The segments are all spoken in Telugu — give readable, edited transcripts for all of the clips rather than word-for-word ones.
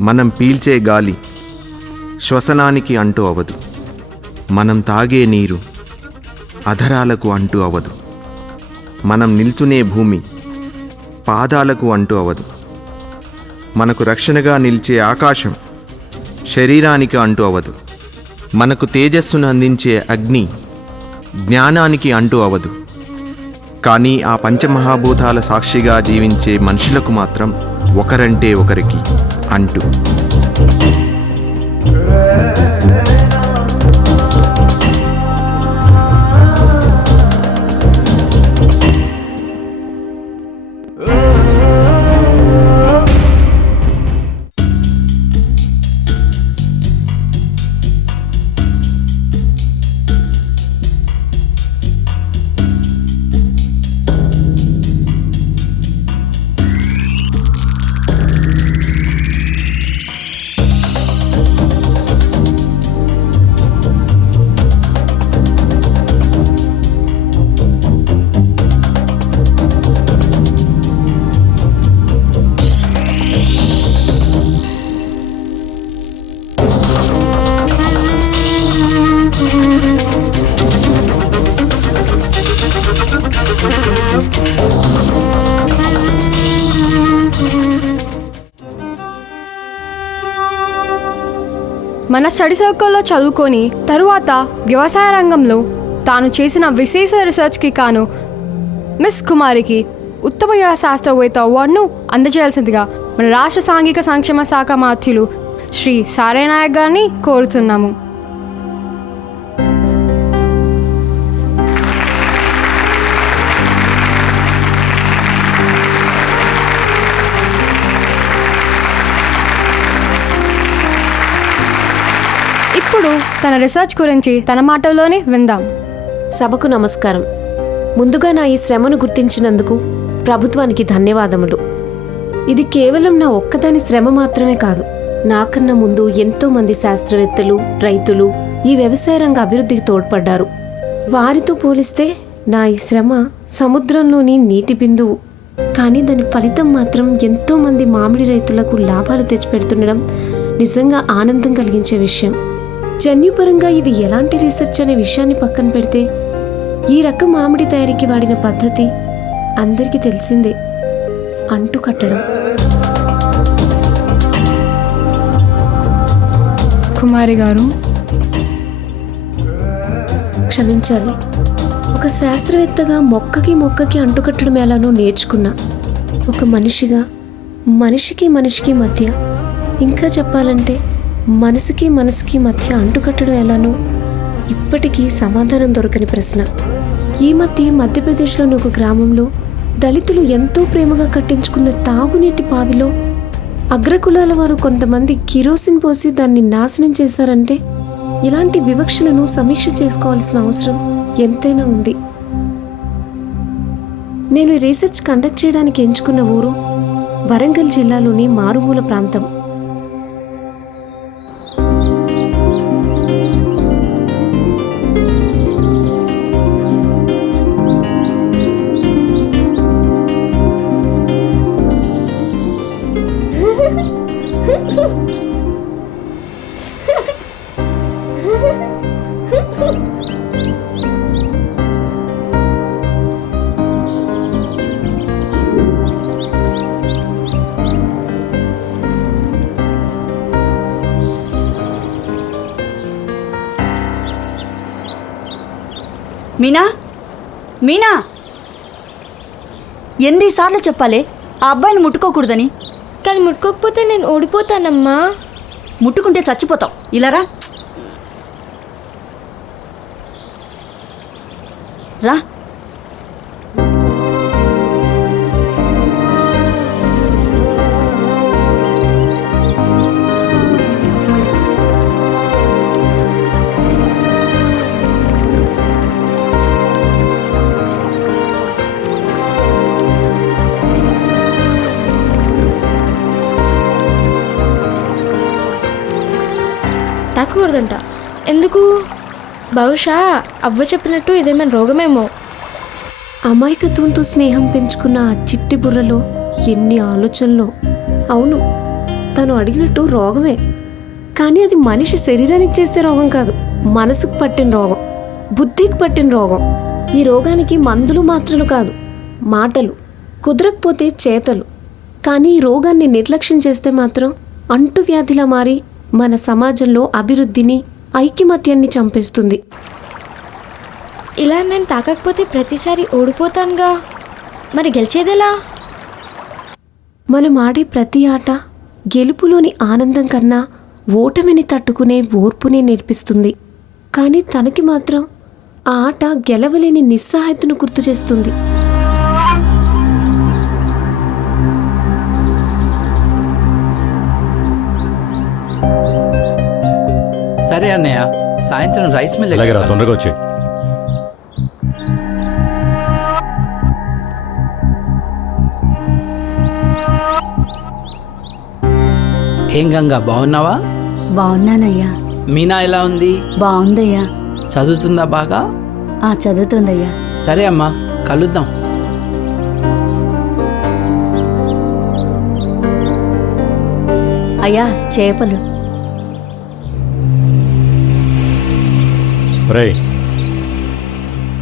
మనం పీల్చే గాలి శ్వసనానికి అంటూ అవదు. మనం తాగే నీరు అధరాలకు అంటూ అవదు. మనం నిల్చునే భూమి పాదాలకు అంటూ అవదు. మనకు రక్షణగా నిలిచే ఆకాశం శరీరానికి అంటూ అవదు. మనకు తేజస్సును అందించే అగ్ని జ్ఞానానికి అంటూ అవదు. కానీ ఆ పంచమహాభూతాల సాక్షిగా జీవించే మనుషులకు మాత్రం ఒకరంటే ఒకరికి అంటూ. మన స్టడీ సర్కిల్లో చదువుకొని తరువాత వ్యవసాయ రంగంలో తాను చేసిన విశేష రీసెర్చ్కి కాను మిస్ కుమారికి ఉత్తమ వ్యవసాయ శాస్త్రవేత్త అవార్డును అందజేయాల్సిందిగా మన రాష్ట్ర సాంఘిక సంక్షేమ శాఖ మంత్రులు శ్రీ సారయ్య నాయక్ గారిని కోరుతున్నాము. ఇప్పుడు తన రీసెర్చ్ గురించి తన మాటల్లోనే విందాం. సభకు నమస్కారం. ముందుగా నా ఈ శ్రమను గుర్తించినందుకు ప్రభుత్వానికి ధన్యవాదములు. ఇది కేవలం నా ఒక్కదాని శ్రమ మాత్రమే కాదు. నాకన్నా ముందు ఎంతో మంది శాస్త్రవేత్తలు, రైతులు ఈ వ్యవసాయ రంగ అభివృద్ధికి తోడ్పడ్డారు. వారితో పోలిస్తే నా ఈ శ్రమ సముద్రంలోని నీటి బిందువు. కానీ దాని ఫలితం మాత్రం ఎంతో మంది మామిడి రైతులకు లాభాలు తెచ్చిపెడుతుండడం నిజంగా ఆనందం కలిగించే విషయం. జన్యుపరంగా ఇది ఎలాంటి రీసెర్చ్ అనే విషయాన్ని పక్కన పెడితే ఈ రకం మామిడి తయారీకి వాడిన పద్ధతి అందరికీ తెలిసిందే, అంటు కట్టడం. కుమారి గారు క్షమించాలి. ఒక శాస్త్రవేత్తగా మొక్కకి అంటుకట్టడం ఎలానో నేర్చుకున్నా. ఒక మనిషిగా మనిషికి మధ్య, ఇంకా చెప్పాలంటే మనసుకి మధ్య అంటుకట్టడం ఎలానో ఇప్పటికీ సమాధానం దొరకని ప్రశ్న. ఈ మధ్యప్రదేశ్లోని ఒక గ్రామంలో దళితులు ఎంతో ప్రేమగా కట్టించుకున్న తాగునీటి బావిలో అగ్రకులాల వారు కొంతమంది కిరోసిన్ పోసి దాన్ని నాశనం చేశారంటే ఇలాంటి వివక్షలను సమీక్ష చేసుకోవాల్సిన అవసరం ఎంతైనా ఉంది. నేను ఈ రీసెర్చ్ కండక్ట్ చేయడానికి ఎంచుకున్న ఊరు వరంగల్ జిల్లాలోని మారుమూల ప్రాంతం. మీనా, ఎన్నిసార్లు చెప్పాలి ఆ అబ్బాయిని ముట్టుకోకూడదని? కానీ ముట్టుకోకపోతే నేను ఓడిపోతానమ్మా. ముట్టుకుంటే చచ్చిపోతావు. ఇలా రా. తాకూడదంట. ఎందుకు? బహుశా అవ్వ చెప్పినట్టు ఇదేమైనా రోగమేమో. అమాయకత్వంతో స్నేహం పెంచుకున్న ఆ చిట్టి బుర్రలో ఎన్ని ఆలోచనలో. అవును, తను అడిగినట్టు రోగమే. కానీ అది మనిషి శరీరానికి చేసే రోగం కాదు, మనసుకు పట్టిన రోగం, బుద్ధికి పట్టిన రోగం. ఈ రోగానికి మందులు మాత్రలు కాదు, మాటలు, కుదరకపోతే చేతలు. కానీ ఈ రోగాన్ని నిర్లక్ష్యం చేస్తే మాత్రం అంటువ్యాధిలా మారి మన సమాజంలో అభివృద్ధిని, ఐకమత్యాన్ని చంపేస్తుంది. ఇలా నేను తాకకపోతే ప్రతిసారి ఓడిపోతానుగా, మరి గెలిచేదెలా? మనం ఆడే ప్రతి ఆట గెలుపులోని ఆనందం కన్నా ఓటమిని తట్టుకునే ఓర్పునే నేర్పిస్తుంది. కానీ తనకి మాత్రం ఆ ఆట గెలవలేని నిస్సహాయతను గుర్తు చేస్తుంది. సరే అన్నయ్య, సాయంత్రం రైస్ మిల్ అలాగే రా, తొందరగా వచ్చి. ఏం గంగా, బాగున్నావా? బాగున్నానయ్యా. మీనా ఎలా ఉంది? బాగుందయ్యా. చదువుతుందా బాగా? చదువుతుందయ్యా. సరే అమ్మా, కలుద్దాం. అయ్యా, చేపలు. రే,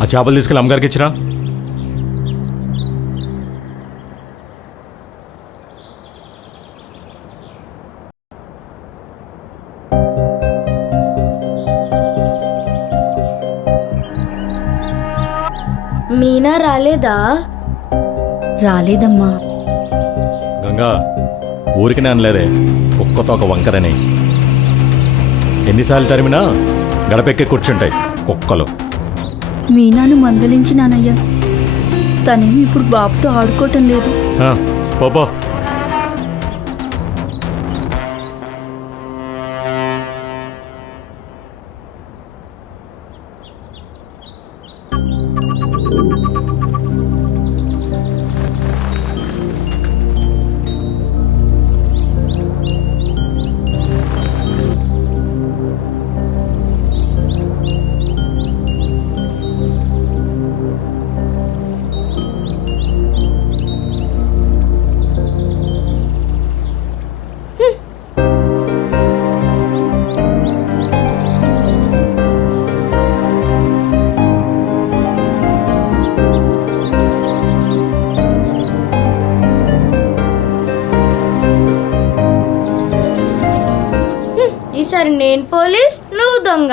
ఆ చేపలు తీసుకెళ్ళి అమ్మగారికి ఇచ్చిరా. మీనా రాలేదా? రాలేదమ్మా. గంగా, ఊరికి అనలేదే, కుక్కతో ఒక వంకరని. ఎన్నిసార్లు తరిమినా గడపెక్కి కూర్చుంటాయి కుక్కలు. మీనాను మందలించినానయ్యా, తనేమి ఇప్పుడు బాబుతో ఆడుకోవటం లేదు. పోపో. ఈసారి నేను పోలీస్, నువ్వు దొంగ.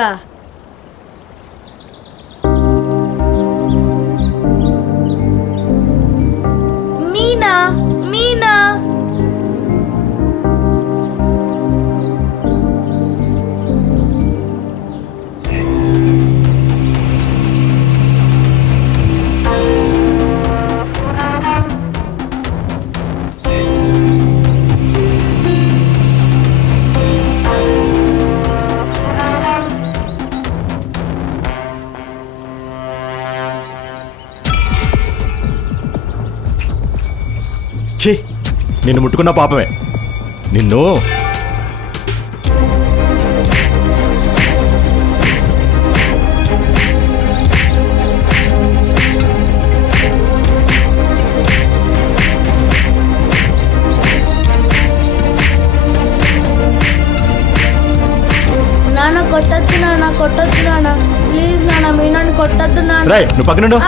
మీనా, మీనా. ఛీ, నిన్ను ముట్టుకున్న పాపమే. నిన్ను నాన్న కొట్టద్దు, నాన్న కొట్టద్దు, నాన్న ప్లీజ్ నాన్న, మీనాన్ని కొట్టద్దు నాన్న. రే, నువ్వు పక్కనుండు.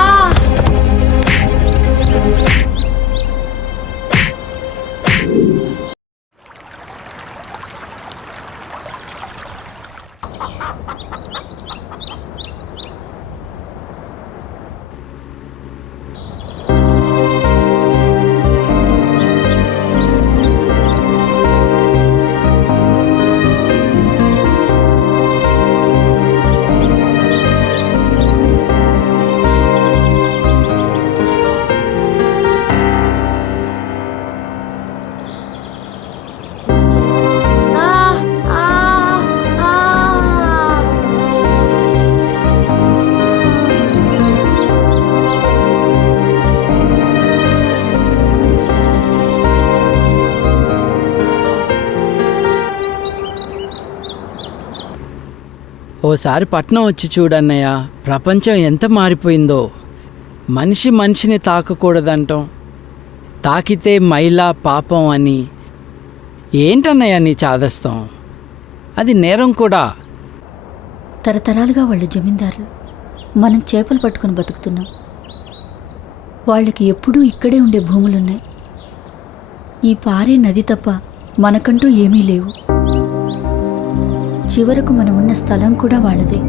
ఓసారి పట్నం వచ్చి చూడన్నయ్య, ప్రపంచం ఎంత మారిపోయిందో. మనిషి మనిషిని తాకకూడదంటాం, తాకితే మైలా పాపం అని. ఏంటన్నయ్య నీ చాదస్తం? అది నేరం కూడా. తరతరాలుగా వాళ్ళు జమీందారులు, మనం చేపలు పట్టుకుని బతుకుతున్నాం. వాళ్ళకి ఎప్పుడూ ఇక్కడే ఉండే భూములున్నాయి. ఈ పారే నది తప్ప మనకంటూ ఏమీ లేవు. చివరకు మనం ఉన్న స్థలం కూడా వాళ్ళదే.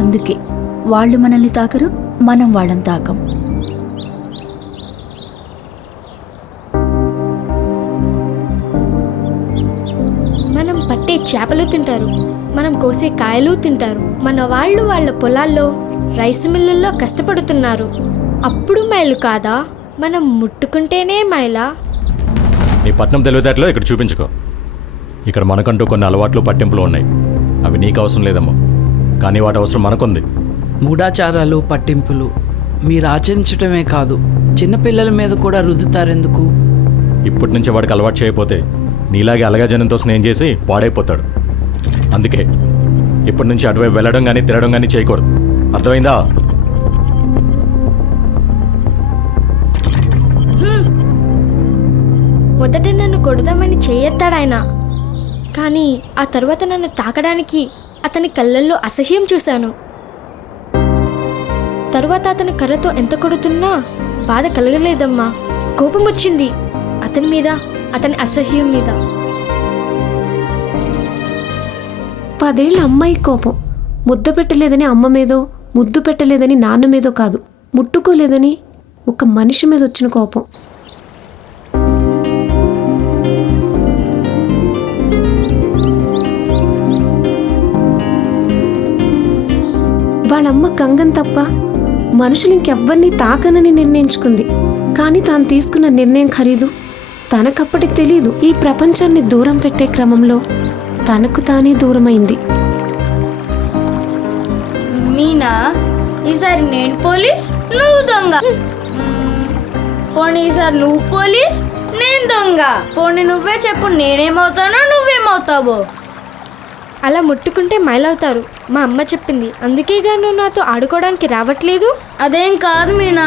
అందుకే వాళ్ళు మనల్ని తాకరు, మనం వాళ్ళని తాకం. మనం పట్టే చేపలు తింటారు, మనం కోసే కాయలు తింటారు. మన వాళ్ళు వాళ్ళ పొలాల్లో రైసు మిల్లుల్లో కష్టపడుతున్నారు. అప్పుడు మైలు కాదా? మనం ముట్టుకుంటేనే మైలా? నీ పట్నం తెలివితేటలో ఇక్కడ చూపించుకో. ఇక్కడ మనకంటూ కొన్ని అలవాట్లు పట్టింపులు ఉన్నాయి. అవి నీకు అవసరం లేదమ్మా, కానీ వాటి అవసరం మనకుంది. మూఢాచారాలు, పట్టింపులు మీరు ఆచరించటమే కాదు, చిన్నపిల్లల మీద కూడా రుద్దుతారెందుకు? ఇప్పటి నుంచి వాడికి అలవాటు చేయకపోతే నీలాగే అలగా జనంతో స్నేహం చేసి పాడైపోతాడు. అందుకే ఇప్పటి నుంచి అటువైపు వెళ్ళడం కానీ తిరగడం కానీ చేయకూడదు. అర్థమైందా? మొదట నన్ను కొడదామని చేయెత్తాడాయన, కానీ ఆ తర్వాత నన్ను తాకడానికి అతని కళ్ళల్లో అసహ్యం చూశాను. తరువాత అతని కర్రతో ఎంత కొడుతున్నా బాధ కలగలేదమ్మా. కోపం వచ్చింది అతని మీద, అతని అసహ్యం మీద. 10 ఏళ్ల అమ్మాయి కోపం ముద్ద పెట్టలేదని అమ్మ మీదో, ముద్దు పెట్టలేదని నాన్న మీదో కాదు, ముట్టుకోలేదని ఒక మనిషి మీద వచ్చిన కోపం. వాళ్ళమ్మ గంగం తప్ప మనుషులు ఇంకెవ్వరినీ తాకనని నిర్ణయించుకుంది. కానీ తాను తీసుకున్న నిర్ణయం ఖరీదు తనకప్పటికి తెలీదు. ఈ ప్రపంచాన్ని దూరం పెట్టే క్రమంలో తనకు తానే దూరమైంది. మీనా, ఈసారి నేను పోలీస్, నువ్వు దొంగ. పోనీ ఈసారి నువ్వు పోలీస్, నేను దొంగ. పోనీ నువ్వే చెప్పు, నేనేమవుతానో నువ్వేమవుతావో. అలా ముట్టుకుంటే మైలవుతారు, మా అమ్మ చెప్పింది. అందుకేగా నువ్వు నాతో ఆడుకోవడానికి రావట్లేదు. అదేం కాదు మీనా.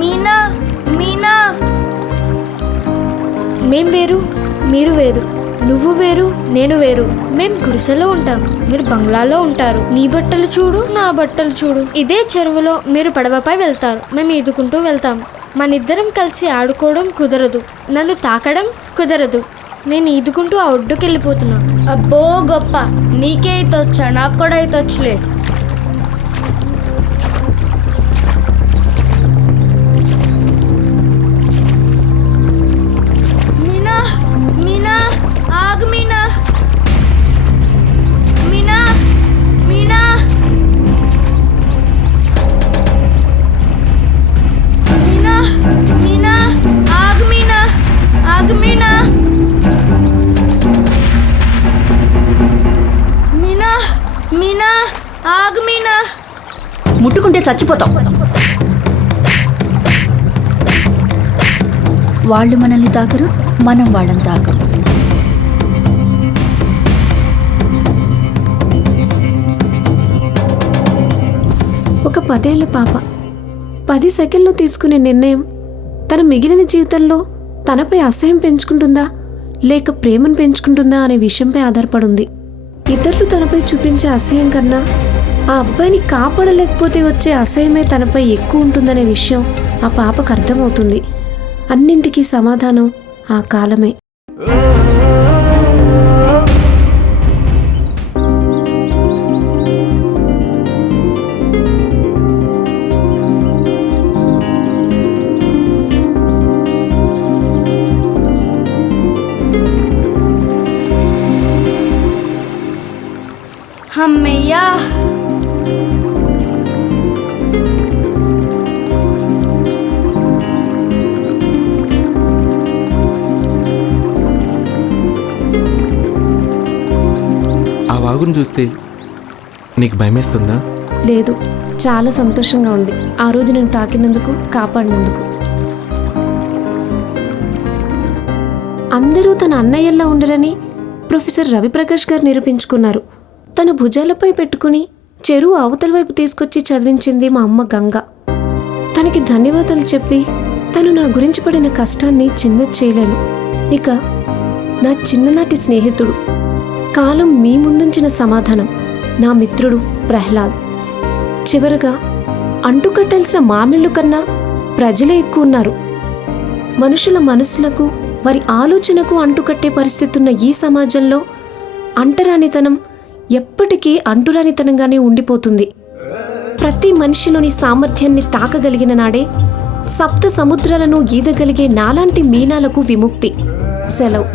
మీనా మీనా మేం వేరు, మీరు వేరు. నువ్వు వేరు, నేను వేరు. మేం గుడిసెలో ఉంటాం, మీరు బంగ్లాలో ఉంటారు. నీ బట్టలు చూడు, నా బట్టలు చూడు. ఇదే చెరువులో మీరు పడవపై వెళ్తారు, మేము ఈదుకుంటూ వెళ్తాం. మనిద్దరం కలిసి ఆడుకోవడం కుదరదు, నన్ను తాకడం కుదరదు. నేను ఈదుకుంటూ ఆ ఒడ్డుకి వెళ్ళిపోతున్నా. అబ్బో గొప్ప, నీకే అయితొచ్చా, నాకు కూడా అయితొచ్చులే. మీనా మీనా ఆగు. మీనా మీనా మీనా మీనా మీనా ఆగు. మీనా ఆగు. మీనా మీనా మీనా ఆగు. మీనా ముట్టుకుంటే చచ్చిపోతాం. వాళ్ళు మనల్ని తాకరు, మనం వాళ్ళని తాకం. ఒక 10 ఏళ్ల పాప 10 సెకండ్లు తీసుకునే నిర్ణయం తన మిగిలిన జీవితంలో తనపై అసహ్యం పెంచుకుంటుందా లేక ప్రేమను పెంచుకుంటుందా అనే విషయంపై ఆధారపడుంది. ఇతరులు తనపై చూపించే అసహ్యం కన్నా ఆ అబ్బాయిని కాపాడలేకపోతే వచ్చే అసహ్యమే తనపై ఎక్కువ ఉంటుందనే విషయం ఆ పాపకు అర్థమవుతుంది. అన్నింటికీ సమాధానం ఆ కాలమే. అమ్మయ్యా, ఆ వాగును చూస్తే నీకు భయమేస్తుందా? లేదు, చాలా సంతోషంగా ఉంది. ఆ రోజు నేను తాకినందుకు, కాపాడినందుకు. అందరూ తన అన్నయ్యల్లా ఉండరని ప్రొఫెసర్ రవిప్రకాష్ గారు నిరూపించుకున్నారు. తన భుజాలపై పెట్టుకుని చెరువు అవతల వైపు తీసుకొచ్చి చదివించింది మా అమ్మ గంగ. తన దానికి ధన్యవాదాలు చెప్పి తను నా గురించి పడిన కష్టాన్ని చిన్న చేయలేను. ఇక నా చిన్ననాటి స్నేహితుడు, కాలం మీ ముందుంచిన సమాధానం, నా మిత్రుడు ప్రహ్లాద్. చివరగా అంటుకట్టాల్సిన మామిళ్ళు కన్నా ప్రజలే ఎక్కువ ఉన్నారు. మనుషుల మనసులకు, వారి ఆలోచనకు అంటుకట్టే పరిస్థితి ఉన్న ఈ సమాజంలో అంటరానితనం ఎప్పటికీ అంటురానితనంగానే ఉండిపోతుంది. ప్రతి మనిషిలోని సామర్థ్యాన్ని తాకగలిగిన నాడే సప్త సముద్రాలను ఈదగలిగే నాలాంటి మీనాలకు విముక్తి. సెలవు.